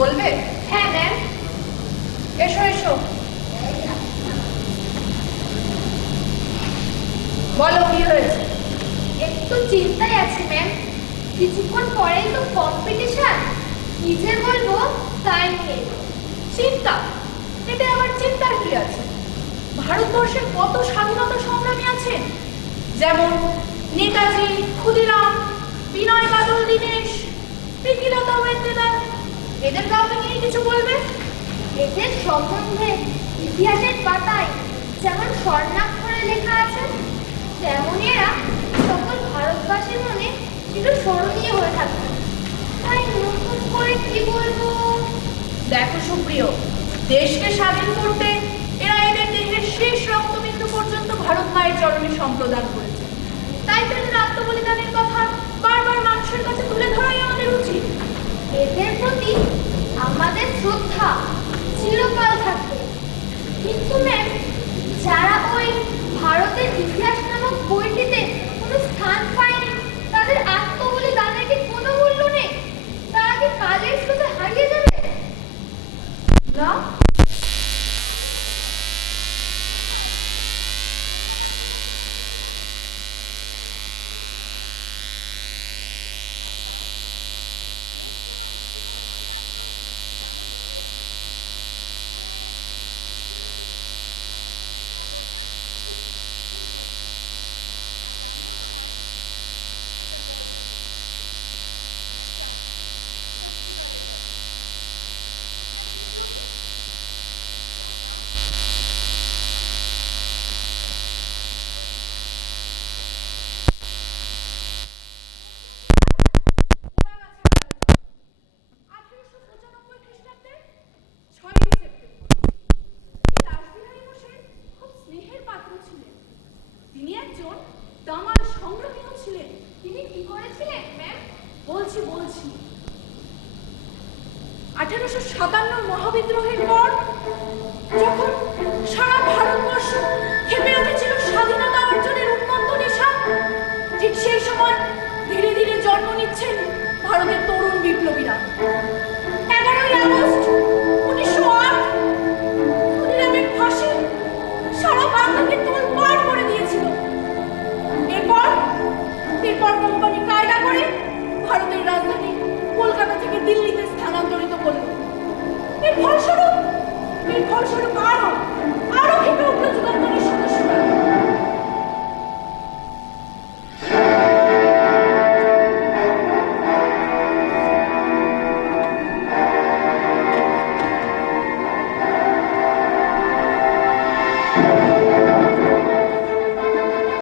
বলবে? হ্যাঁ ম্যাম। এসো এসো, বলো কি হয়েছে? একটু চিন্তায় আছি ম্যাম। কিছুক্ষণ পরেই তো কম্পিটিশন, কি যে বলবো তাই নিয়ে। চিন্তা? এতে আবার চিন্তার কি আছে? ভারতবর্ষে কত স্বাধীনতা সংগ্রামী আছেন, যেমন নেতাজি, ক্ষুদিরাম, বিনয় বাদল দীনেশ, প্রীতিলতা ওয়েন্দ্রনাথ। এদের কাউকে নিয়ে কিছু বলবে? এদের সম্বন্ধে ইতিহাসের পাতায় যেমন স্বর্ণাক্ষরে লেখা আছে, তেমন এরা সকল ভারতবাসীর মনে চির স্মরণীয় হয়ে থাকবে। তাই নতুন করে কি বলবো? দেখো সুপ্রিয়, দেশকে স্বাধীন করতে এরা এদের দেহের শেষ রক্তবিন্দু পর্যন্ত ভারত মায়ের চরণে সম্প্রদান করেছে। তাই তো এদের আত্মবলিদানের কথা বারবার মানুষের কাছে তুলে ধরাই আমাদের উচিত। এদের প্রতি আমাদের শ্রদ্ধা চিরকাল থাকবে। কিন্তু ম্যাম, যারা ওই ভারতের ইতিহাস নামক বইটিতে কোনো স্থান পায়নি, তাদের আত্মবলিদানের কি কোনো মূল্য নেই? তারা কি কালের স্রোতে হারিয়ে যাবে? না, তিনি একজন দামাল সংগ্রামীও ছিলেন। তিনি কি করেছিলেন ম্যাম? বলছি 1857 মহাবিদ্রোহের পর যখন সারা ভারতবর্ষ খেপে উঠেছিল স্বাধীনতা অর্জনের উন্মত্ত নেশা, ঠিক সেই সময় ধীরে ধীরে জন্ম নিচ্ছেন ভারতের তরুণ